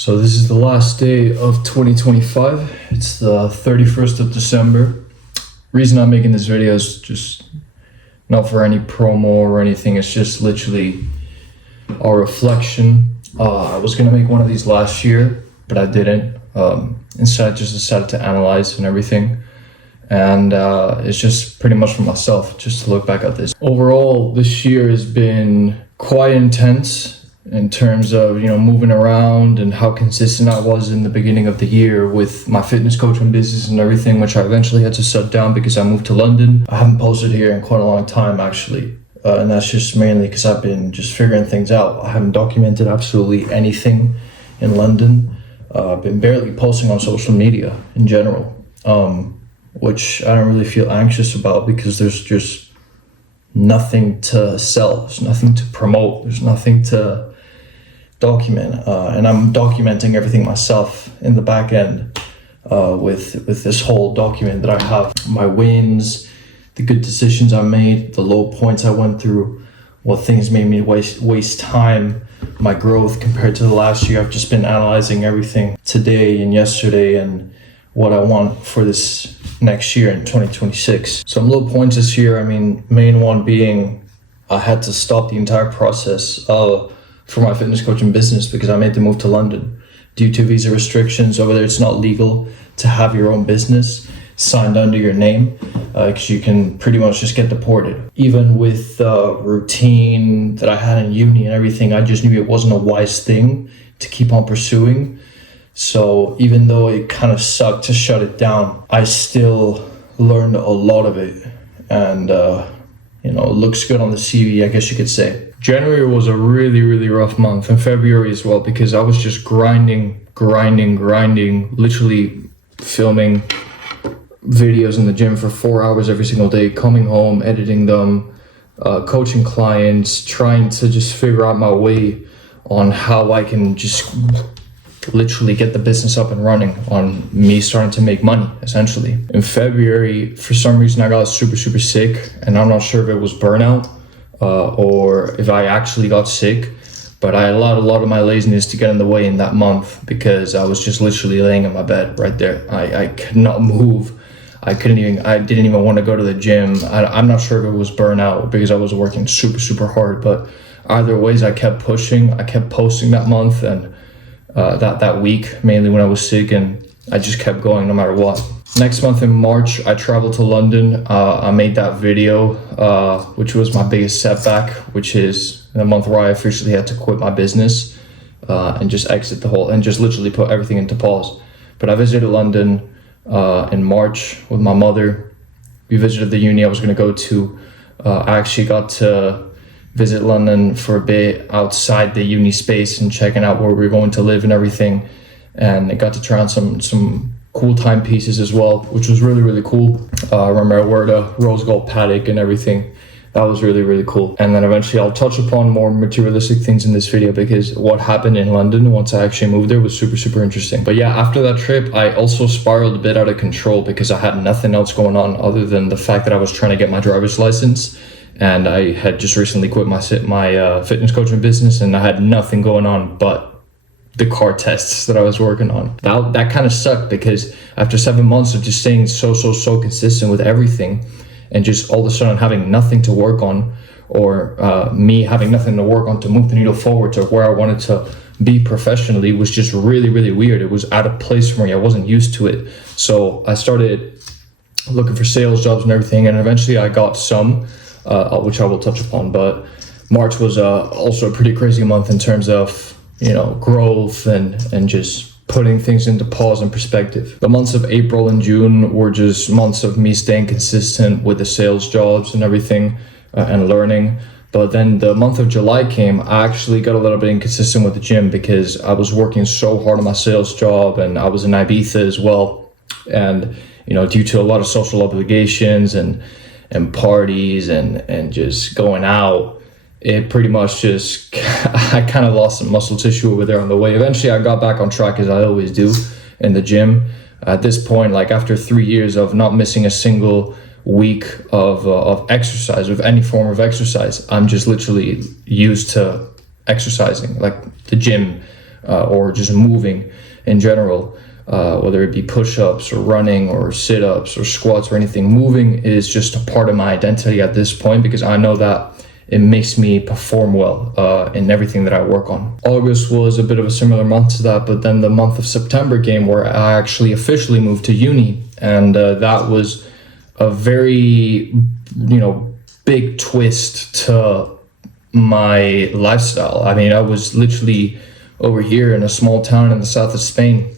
So this is the last day of 2025. It's the 31st of December. Reason I'm making this video is just not for any promo or anything. It's just literally a reflection. I was gonna make one of these last year, but I didn't. Instead, I just decided to analyze and everything. And it's just pretty much for myself, just to look back at this. Overall, this year has been quite intense in terms of, moving around and how consistent I was in the beginning of the year with my fitness coaching business and everything, which I eventually had to shut down because I moved to London. I haven't posted here in quite a long time, actually. And that's just mainly because I've been just figuring things out. I haven't documented absolutely anything in London. I've been barely posting on social media in general, which I don't really feel anxious about because there's just nothing to sell. There's nothing to promote. There's nothing to document. And I'm documenting everything myself in the back end with this whole document that I have. My wins, the good decisions I made, the low points I went through, what things made me waste time, my growth compared to the last year. I've just been analyzing everything today and yesterday and what I want for this next year in 2026. Some low points this year, main one being I had to stop the entire process for my fitness coaching business because I made the move to London. Due to visa restrictions over there, it's not legal to have your own business signed under your name because you can pretty much just get deported. Even with the routine that I had in uni and everything, I just knew it wasn't a wise thing to keep on pursuing. So even though it kind of sucked to shut it down, I still learned a lot of it. And, it looks good on the CV, I guess you could say. January was a really, really rough month, and February as well, because I was just grinding, literally filming videos in the gym for 4 hours every single day, coming home, editing them, coaching clients, trying to just figure out my way on how I can just literally get the business up and running, on me starting to make money, essentially. In February, for some reason, I got super sick, and I'm not sure if it was burnout or if I actually got sick, but I allowed a lot of my laziness to get in the way in that month because I was just literally laying in my bed right there. I could not move. I didn't even want to go to the gym. I'm not sure if it was burnout because I was working super hard, but either ways, I kept pushing. I kept posting that month and that week, mainly when I was sick, and I just kept going no matter what. Next month in March, I traveled to London. I made that video, which was my biggest setback, which is the month where I officially had to quit my business and just exit and just literally put everything into pause. But I visited London in March with my mother. We visited the uni I was going to go to. I actually got to visit London for a bit outside the uni space and checking out where we were going to live and everything. And I got to try on some cool timepieces as well, which was really cool. I remember I wore the rose gold paddock and everything. That was really cool. And then eventually I'll touch upon more materialistic things in this video because what happened in London once I actually moved there was super interesting. But yeah, after that trip, I also spiraled a bit out of control because I had nothing else going on other than the fact that I was trying to get my driver's license. And I had just recently quit my fitness coaching business, and I had nothing going on but the car tests that I was working on. That kind of sucked because after 7 months of just staying so consistent with everything and just all of a sudden having nothing to work on, or me having nothing to work on to move the needle forward to where I wanted to be professionally, was just really weird. It was out of place for me. I wasn't used to it. So I started looking for sales jobs and everything, and eventually I got some, which I will touch upon. But March was also a pretty crazy month in terms of growth and just putting things into pause and perspective. The months of April and June were just months of me staying consistent with the sales jobs and everything and learning. But then the month of July came, I actually got a little bit inconsistent with the gym because I was working so hard on my sales job, and I was in Ibiza as well. And, due to a lot of social obligations and parties and just going out, it pretty much just, I kind of lost some muscle tissue over there on the way. Eventually I got back on track, as I always do, in the gym. At this point, after 3 years of not missing a single week of exercise, with any form of exercise, I'm just literally used to exercising. The gym or just moving in general, whether it be push-ups or running or sit-ups or squats or anything. Moving is just a part of my identity at this point because I know that it makes me perform well in everything that I work on. August was a bit of a similar month to that, but then the month of September came where I actually officially moved to uni, and that was a very, big twist to my lifestyle. I mean, I was literally over here in a small town in the south of Spain,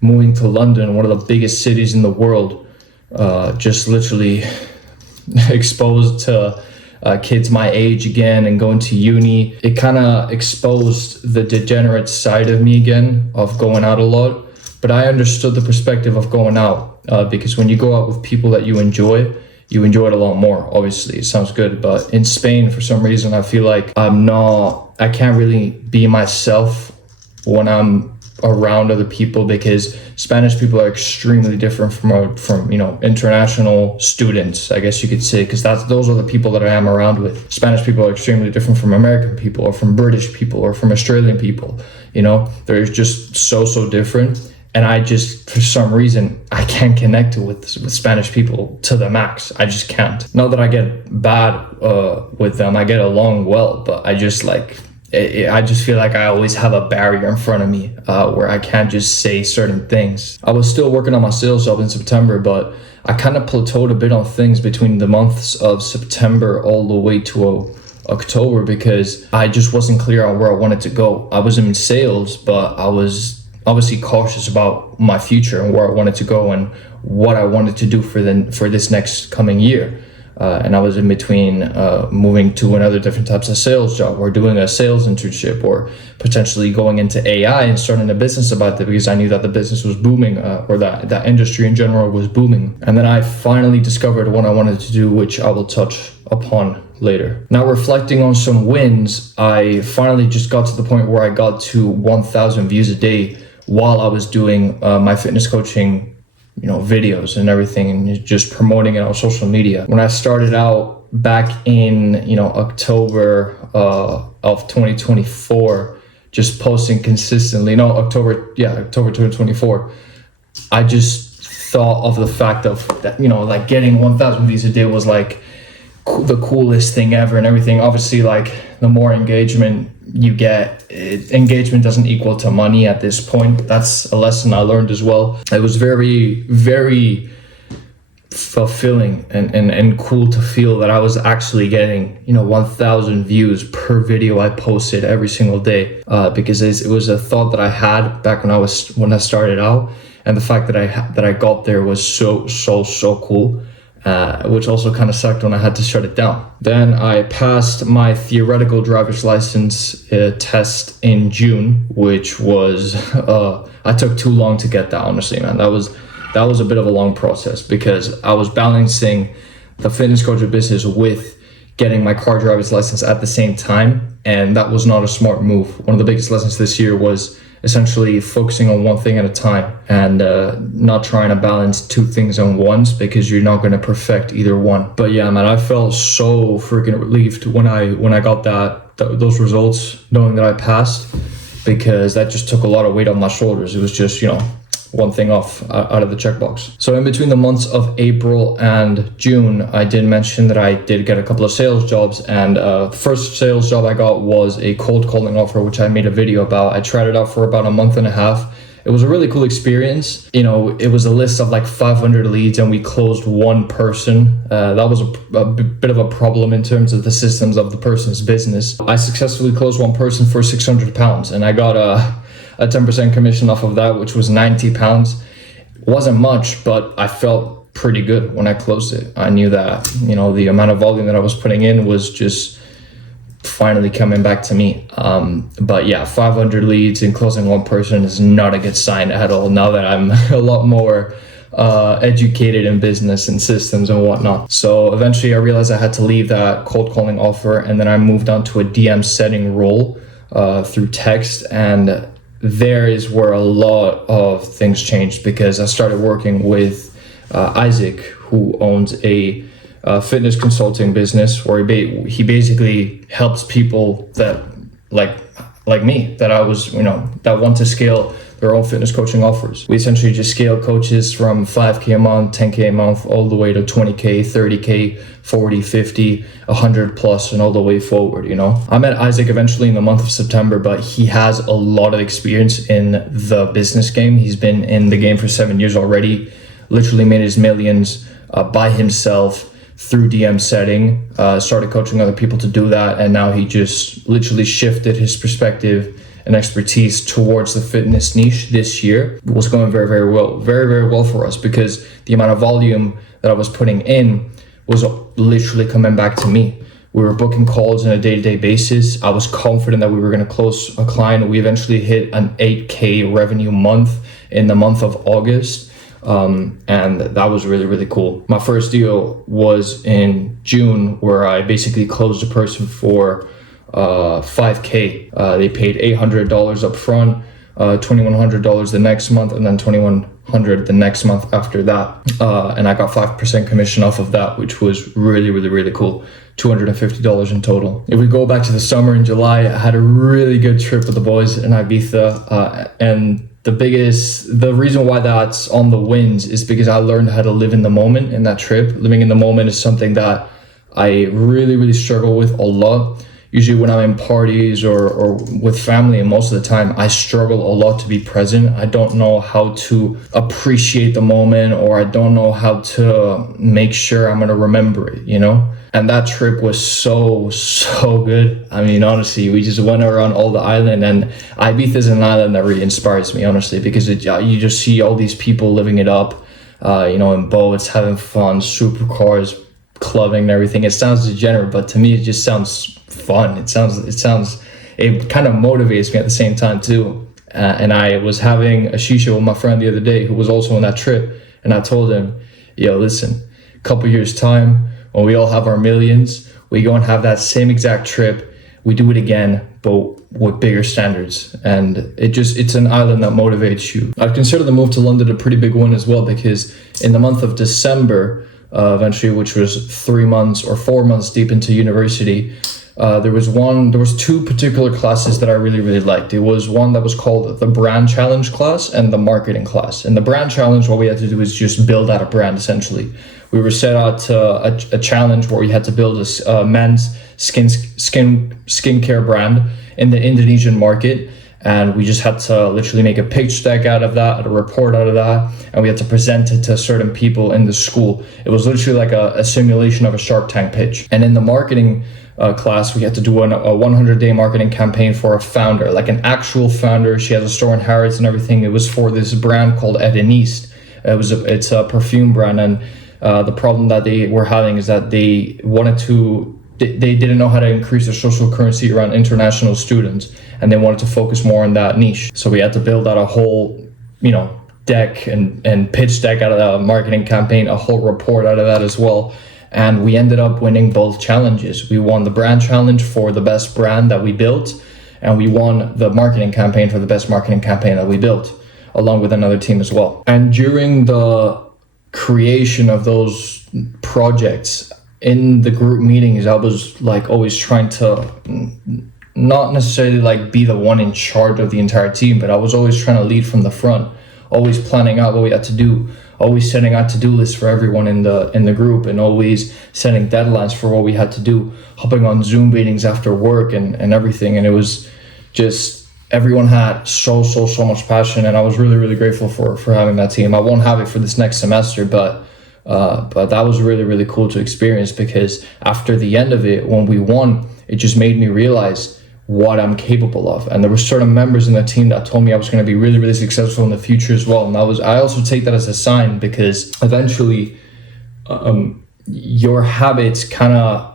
moving to London, one of the biggest cities in the world, just literally exposed to kids my age again and going to uni. It kind of exposed the degenerate side of me again, of going out a lot. But I understood the perspective of going out because when you go out with people that you enjoy it a lot more. Obviously, it sounds good, but in Spain, for some reason, I feel like I can't really be myself when I'm around other people, because Spanish people are extremely different from international students, I guess you could say, because those are the people that I am around with. Spanish people are extremely different from American people or from British people or from Australian people. They're just so different. And I just, for some reason, I can't connect with Spanish people to the max. I just can't. Not that I get bad with them. I get along well, but I just feel like I always have a barrier in front of me where I can't just say certain things. I was still working on my sales job in September, but I kind of plateaued a bit on things between the months of September all the way to October because I just wasn't clear on where I wanted to go. I was in sales, but I was obviously cautious about my future and where I wanted to go and what I wanted to do for this next coming year. And I was in between moving to another different types of sales job or doing a sales internship or potentially going into AI and starting a business about that because I knew that the business was booming or that industry in general was booming. And then I finally discovered what I wanted to do, which I will touch upon later. Now, reflecting on some wins, I finally just got to the point where I got to 1,000 views a day while I was doing my fitness coaching videos and everything and just promoting it on social media. When I started out back in October of 2024, just posting consistently, October 2024, I just thought of the fact of that, getting 1,000 views a day was like the coolest thing ever and everything. Obviously, the more engagement you get, engagement doesn't equal to money at this point. That's a lesson I learned as well. It was very, very fulfilling and cool to feel that I was actually getting 1,000 views per video I posted every single day, because it was a thought that I had back when I started out, and the fact that I got there was so cool. Which also kind of sucked when I had to shut it down. Then I passed my theoretical driver's license test in June, which was, I took too long to get that, honestly, man. That was a bit of a long process because I was balancing the fitness coaching business with getting my car driver's license at the same time, and that was not a smart move. One of the biggest lessons this year was essentially focusing on one thing at a time and not trying to balance two things at once because you're not going to perfect either one. But yeah, man, I felt so freaking relieved when I got those results, knowing that I passed, because that just took a lot of weight off my shoulders. It was just, one thing off out of the checkbox. So in between the months of April and June, I did mention that I did get a couple of sales jobs, and the first sales job I got was a cold calling offer, which I made a video about. I tried it out for about a month and a half. It was a really cool experience. It was a list of 500 leads and we closed one person. That was a bit of a problem in terms of the systems of the person's business. I successfully closed one person for £600 and I got a 10% commission off of that, which was £90. It wasn't much, but I felt pretty good when I closed it. I knew that, the amount of volume that I was putting in was just finally coming back to me. But yeah, 500 leads and closing one person is not a good sign at all, now that I'm a lot more educated in business and systems and whatnot. So eventually I realized I had to leave that cold calling offer, and then I moved on to a DM setting role through text, and there is where a lot of things changed because I started working with Isaac, who owns a fitness consulting business where he basically helps people that like me that I was, that want to scale their own fitness coaching offers. We essentially just scale coaches from 5K a month, 10K a month, all the way to 20K, 30K, 40, 50, 100 plus, and all the way forward, I met Isaac eventually in the month of September, but he has a lot of experience in the business game. He's been in the game for 7 years already, literally made his millions by himself through DM setting, started coaching other people to do that, and now he just literally shifted his perspective and expertise towards the fitness niche this year. It was going very, very well, very, very well for us, because the amount of volume that I was putting in was literally coming back to me. We were booking calls on a day-to-day basis. I was confident that we were going to close a client. We eventually hit an 8K revenue month in the month of August. And that was really, really cool. My first deal was in June, where I basically closed a person for $5K. They paid $800 up front, $2,100 the next month, and then $2,100 the next month after that. And I got 5% commission off of that, which was really, really, really cool. $250 in total. If we go back to the summer in July, I had a really good trip with the boys in Ibiza, and the reason why that's on the wins is because I learned how to live in the moment in that trip. Living in the moment is something that I really, really struggle with a lot. Usually when I'm in parties or with family, and most of the time I struggle a lot to be present. I don't know how to appreciate the moment, or I don't know how to make sure I'm gonna remember it, And that trip was so good. I mean, honestly, we just went around all the island, and Ibiza is an island that really inspires me, honestly, because you just see all these people living it up, in boats, having fun, supercars, clubbing and everything. It sounds degenerate, but to me, it just sounds fun. It kind of motivates me at the same time too. And I was having a shisha with my friend the other day who was also on that trip, and I told him, yo, listen, a couple years time, when we all have our millions, we go and have that same exact trip. We do it again, but with bigger standards. And it's an island that motivates you. I'd consider the move to London a pretty big one as well, because in the month of December, eventually, which was 3 months or 4 months deep into university, there was two particular classes that I really, really liked. It was one that was called the Brand Challenge class and the Marketing class. And the Brand Challenge, what we had to do is just build out a brand, essentially. We were set out a challenge where we had to build a men's skincare brand in the Indonesian market. And we just had to literally make a pitch deck out of that, a report out of that, and we had to present it to certain people in the school. It was literally like a simulation of a Shark Tank pitch. And in the marketing class, we had to do a 100-day marketing campaign for a founder, like an actual founder. She has a store in Harrods and everything. It was for this brand called Eden East. It's a perfume brand, and the problem that they were having is that they didn't know how to increase their social currency around international students, and they wanted to focus more on that niche. So we had to build out a whole, deck and pitch deck out of that marketing campaign, a whole report out of that as well. And we ended up winning both challenges. We won the brand challenge for the best brand that we built, and we won the marketing campaign for the best marketing campaign that we built, along with another team as well. And during the creation of those projects, in the group meetings, I was like always trying to not necessarily like be the one in charge of the entire team, but I was always trying to lead from the front, always planning out what we had to do, always setting out to-do lists for everyone in the group, and always setting deadlines for what we had to do, hopping on Zoom meetings after work and everything. And it was just, everyone had so much passion, and I was really, really grateful for having that team. I won't have it for this next semester, but that was really, really cool to experience, because after the end of it, when we won, it just made me realize what I'm capable of. And there were certain members in the team that told me I was going to be really, really successful in the future as well. And I also take that as a sign, because eventually your habits kind of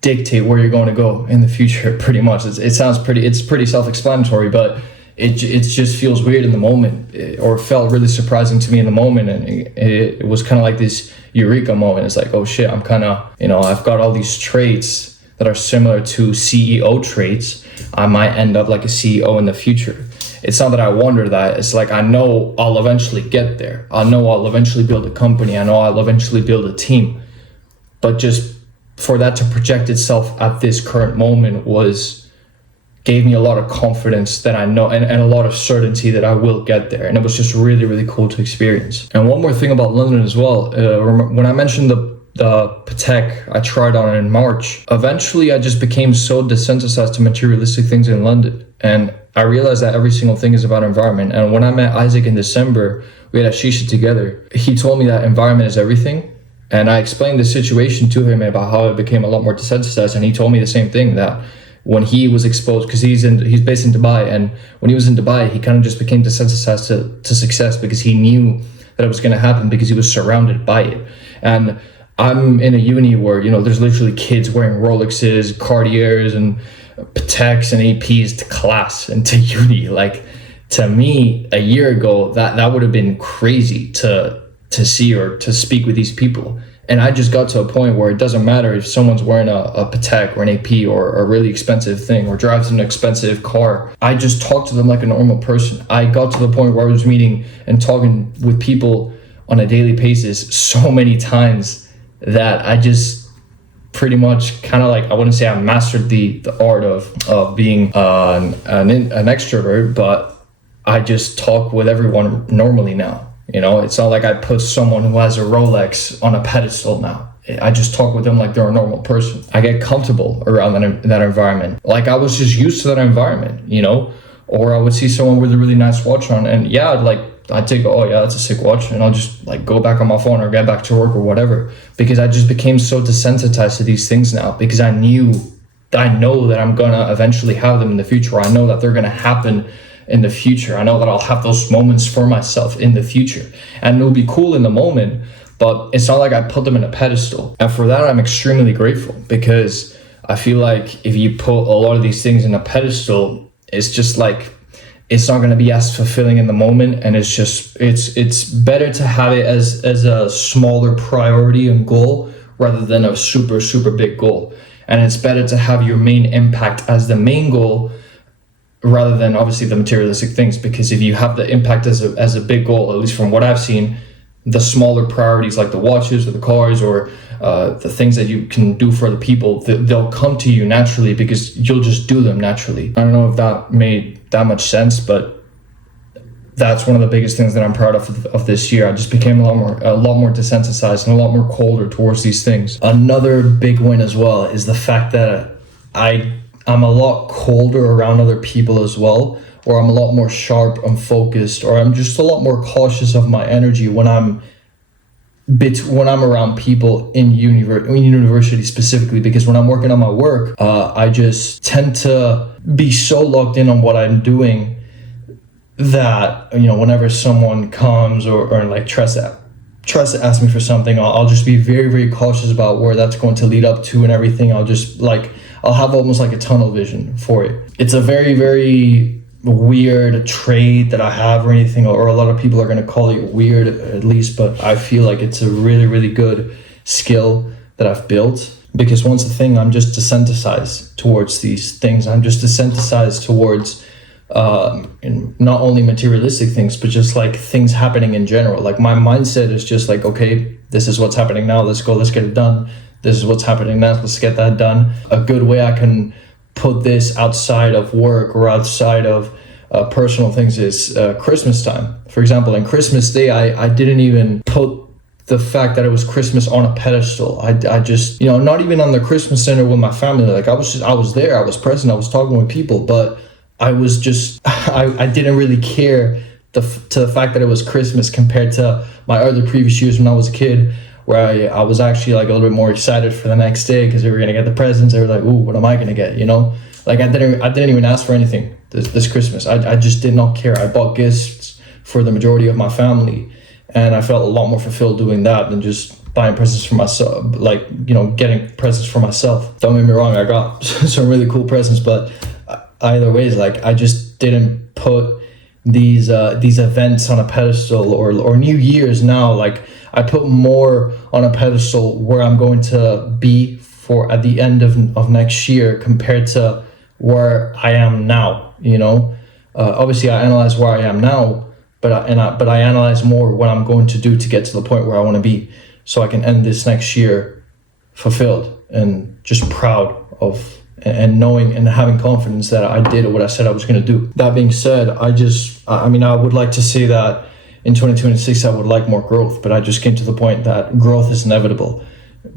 dictate where you're going to go in the future, pretty much. It's pretty self-explanatory, but it just feels weird in the moment, or felt really surprising to me in the moment. And it was kind of like this eureka moment. It's like, oh shit, I'm kind of, I've got all these traits that are similar to CEO traits. I might end up like a CEO in the future. It's not that I wonder that. It's like, I know I'll eventually get there. I know I'll eventually build a company. I know I'll eventually build a team. But just for that to project itself at this current moment was gave me a lot of confidence that I know, and a lot of certainty that I will get there. And it was just really, really cool to experience. And one more thing about London as well, when I mentioned the Patek I tried on in March, eventually I just became so desensitized to materialistic things in London. And I realized that every single thing is about environment. And when I met Isaac in December, we had a shisha together. He told me that environment is everything. And I explained the situation to him about how I became a lot more desensitized. And he told me the same thing, that when he was exposed, because he's based in Dubai, and when he was in Dubai, he kind of just became desensitized to success, because he knew that it was going to happen, because he was surrounded by it. And I'm in a uni where, you know, there's literally kids wearing Rolexes, Cartiers, and Pateks and APs to class and to uni. Like, to me, a year ago, that would have been crazy to see or to speak with these people. And I just got to a point where it doesn't matter if someone's wearing a Patek or an AP or a really expensive thing or drives an expensive car. I just talk to them like a normal person. I got to the point where I was meeting and talking with people on a daily basis so many times that I just pretty much kind of like, I wouldn't say I mastered the art of being an extrovert, but I just talk with everyone normally now. You know, it's not like I put someone who has a Rolex on a pedestal now. I just talk with them like they're a normal person. I get comfortable around that environment. Like, I was just used to that environment, you know? Or I would see someone with a really nice watch on, and yeah, I'd take, oh yeah, that's a sick watch, and I'll just like go back on my phone or get back to work or whatever, because I just became so desensitized to these things now, because I know that I'm gonna eventually have them in the future. I know that they're gonna happen in the future. I know that I'll have those moments for myself in the future, and it'll be cool in the moment, but it's not like I put them in a pedestal. And for that, I'm extremely grateful, because I feel like if you put a lot of these things in a pedestal, it's just like, it's not going to be as fulfilling in the moment. And it's better to have it as a smaller priority and goal rather than a super, super big goal. And it's better to have your main impact as the main goal rather than obviously the materialistic things, because if you have the impact as a big goal, at least from what I've seen, the smaller priorities like the watches or the cars or the things that you can do for the people, they'll come to you naturally, because you'll just do them naturally. I don't know if that made that much sense, but that's one of the biggest things that I'm proud of this year. I just became a lot more desensitized and a lot more colder towards these things. Another big win as well is the fact that I'm a lot colder around other people as well, or I'm a lot more sharp and focused, or I'm just a lot more cautious of my energy when I'm around people in university specifically, because when I'm working on my work, I just tend to be so locked in on what I'm doing that, you know, whenever someone comes or like tries to ask me for something, I'll just be very, very cautious about where that's going to lead up to and everything. I'll have almost like a tunnel vision for it. It's a very, very weird trait that I have or anything, or a lot of people are going to call it weird at least, but I feel like it's a really, really good skill that I've built, because once a thing, I'm just desensitized towards these things. I'm just desensitized towards not only materialistic things, but just like things happening in general. Like, my mindset is just like, okay, this is what's happening now, let's get it done. This is what's happening now, let's get that done. A good way I can put this outside of work or outside of personal things is Christmas time. For example, on Christmas Day, I didn't even put the fact that it was Christmas on a pedestal. I just, you know, not even on the Christmas dinner with my family. Like, I was there, I was present, I was talking with people, but I was just, I didn't really care to the fact that it was Christmas compared to my other previous years when I was a kid, where I was actually like a little bit more excited for the next day because they were gonna get the presents. They were like, ooh, what am I gonna get? You know, like I didn't even ask for anything this Christmas. I just did not care. I bought gifts for the majority of my family, and I felt a lot more fulfilled doing that than just buying presents for myself, like, you know, getting presents for myself. Don't get me wrong, I got some really cool presents, but either ways, like, I just didn't put these events on a pedestal, or New Year's now, like, I put more on a pedestal where I'm going to be for at the end of next year compared to where I am now, you know. Obviously I analyze where I am now, but I analyze more what I'm going to do to get to the point where I want to be, so I can end this next year fulfilled and just proud of and knowing and having confidence that I did what I said I was going to do. That being said, I would like to say that in 2026 I would like more growth, but I just came to the point that growth is inevitable.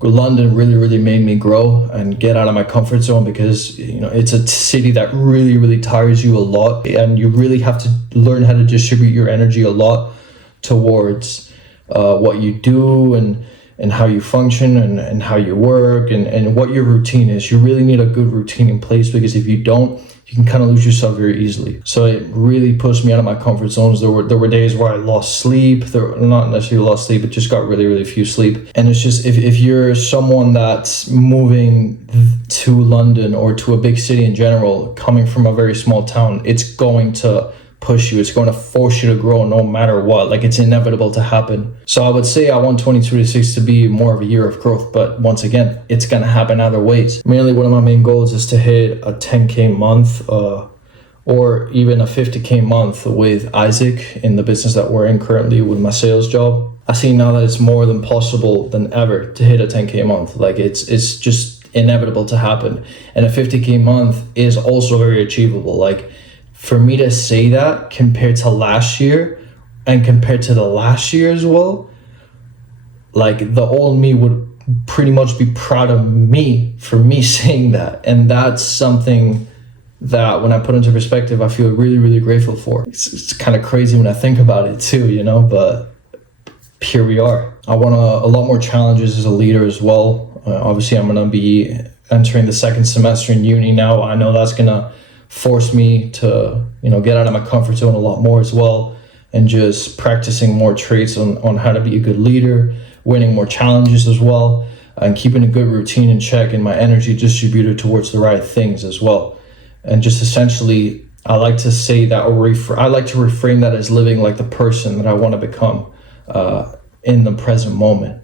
London really made me grow and get out of my comfort zone, because it's a city that really tires you a lot, and you really have to learn how to distribute your energy a lot towards what you do and how you function and how you work and what your routine is. You really need a good routine in place, because if you don't, you can kind of lose yourself very easily. So it really pushed me out of my comfort zones. There were days where I lost sleep. Not necessarily lost sleep, but just got really few sleep. And it's just, if you're someone that's moving to London or to a big city in general, coming from a very small town, it's going to push you. It's going to force you to grow no matter what. Like, it's inevitable to happen. So I would say I want 2026 to be more of a year of growth, but once again, it's going to happen other ways. Mainly one of my main goals is to hit a 10K month or even a 50K month with Isaac in the business that we're in currently with my sales job. I see now that it's more than possible than ever to hit a 10K month. Like, it's just inevitable to happen. And a 50K month is also very achievable. Like, for me to say that compared to last year and compared to the last year as well, like, the old me would pretty much be proud of me for me saying that. And that's something that, when I put into perspective, I feel really grateful for. It's kind of crazy when I think about it too, but here we are. I want a lot more challenges as a leader as well. Obviously, I'm going to be entering the second semester in uni now. I know that's going to force me to get out of my comfort zone a lot more as well, and just practicing more traits on how to be a good leader, winning more challenges as well, and keeping a good routine in check and my energy distributed towards the right things as well. And just essentially, I like to say that, I like to reframe that as living like the person that I want to become in the present moment.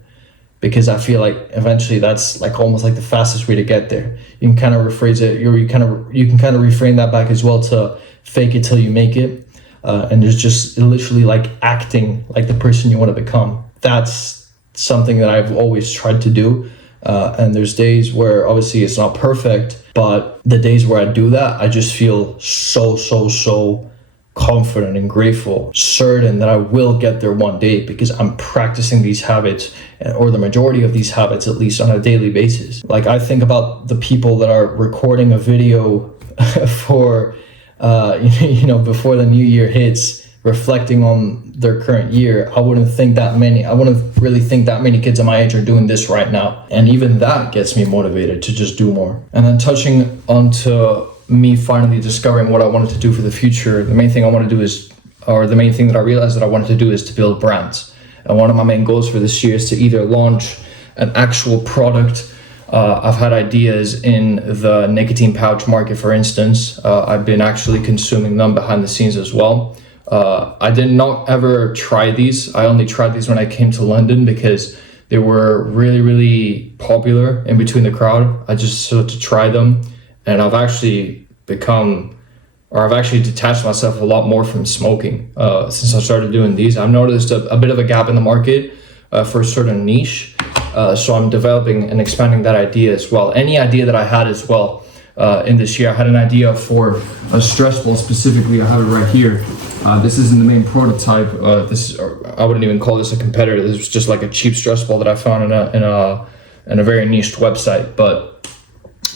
Because I feel like eventually that's like almost like the fastest way to get there. You can kind of rephrase it, you can kind of reframe that back as well to fake it till you make it. And there's just literally like acting like the person you want to become. That's something that I've always tried to do. And there's days where obviously it's not perfect, but the days where I do that, I just feel so confident and grateful, certain that I will get there one day, because I'm practicing these habits, or the majority of these habits at least, on a daily basis. Like, I think about the people that are recording a video for before the new year hits, reflecting on their current year. I wouldn't really think that many kids at my age are doing this right now. And even that gets me motivated to just do more. And then touching onto me finally discovering what I wanted to do for the future, the main thing that I realized that I wanted to do is to build brands. And one of my main goals for this year is to either launch an actual product. I've had ideas in the nicotine pouch market, for instance. I've been actually consuming them behind the scenes as well. I did not ever try these. I only tried these when I came to London, because they were really popular in between the crowd. I just started to try them. And I've actually detached myself a lot more from smoking since I started doing these. I've noticed a bit of a gap in the market for a certain niche. So I'm developing and expanding that idea as well. Any idea that I had as well in this year, I had an idea for a stress ball specifically. I have it right here. This isn't the main prototype. I wouldn't even call this a competitor. This was just like a cheap stress ball that I found in a very niched website. But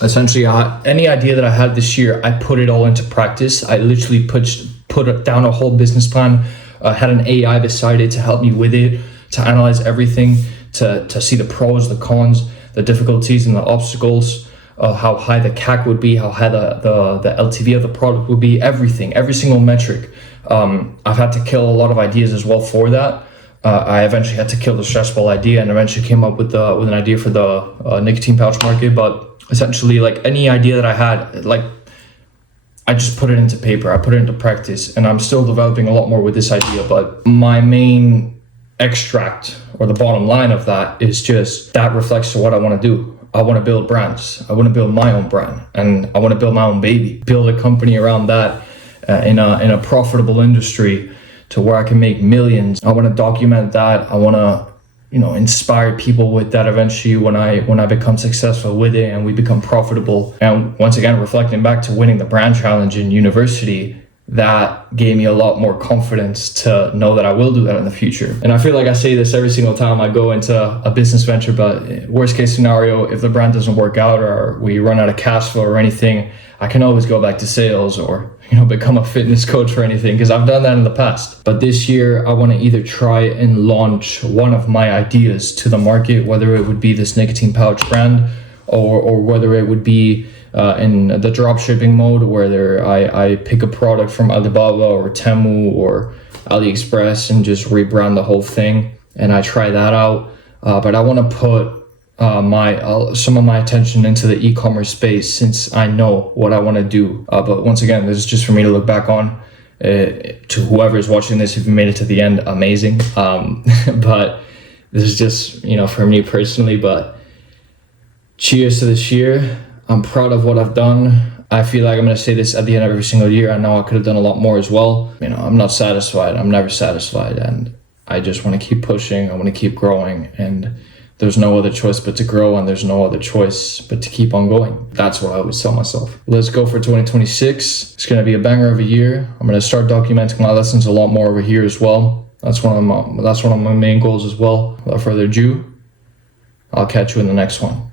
essentially, any idea that I had this year, I put it all into practice. I literally put down a whole business plan, had an AI beside it to help me with it, to analyze everything, to see the pros, the cons, the difficulties and the obstacles, how high the CAC would be, how high the LTV of the product would be, everything, every single metric. I've had to kill a lot of ideas as well for that. I eventually had to kill the stress ball idea and eventually came up with an idea for the nicotine pouch market. But essentially, like, any idea that I had, like, I just put it into paper, I put it into practice, and I'm still developing a lot more with this idea. But my main extract, or the bottom line of that, is just that reflects to what I want to do. I want to build brands. I want to build my own brand, and I want to build my own baby, build a company around that in a profitable industry to where I can make millions. I want to document that. I want to inspire people with that eventually when I become successful with it and we become profitable. And once again, reflecting back to winning the brand challenge in university, that gave me a lot more confidence to know that I will do that in the future. And I feel like I say this every single time I go into a business venture, but worst case scenario, if the brand doesn't work out or we run out of cash flow or anything, I can always go back to sales or become a fitness coach or anything, because I've done that in the past. But this year I want to either try and launch one of my ideas to the market, whether it would be this nicotine pouch brand or whether it would be in the drop shipping mode, where I pick a product from Alibaba or Temu or AliExpress and just rebrand the whole thing, and I try that out. But I want to put some of my attention into the e-commerce space, since I know what I want to do. But once again, this is just for me to look back on. To whoever is watching this, if you made it to the end, amazing. But this is just for me personally. But cheers to this year. I'm proud of what I've done. I feel like I'm going to say this at the end of every single year. I know I could have done a lot more as well. I'm not satisfied. I'm never satisfied. And I just want to keep pushing. I want to keep growing. And there's no other choice but to grow. And there's no other choice but to keep on going. That's what I always tell myself. Let's go for 2026. It's going to be a banger of a year. I'm going to start documenting my lessons a lot more over here as well. That's one of my main goals as well. Without further ado, I'll catch you in the next one.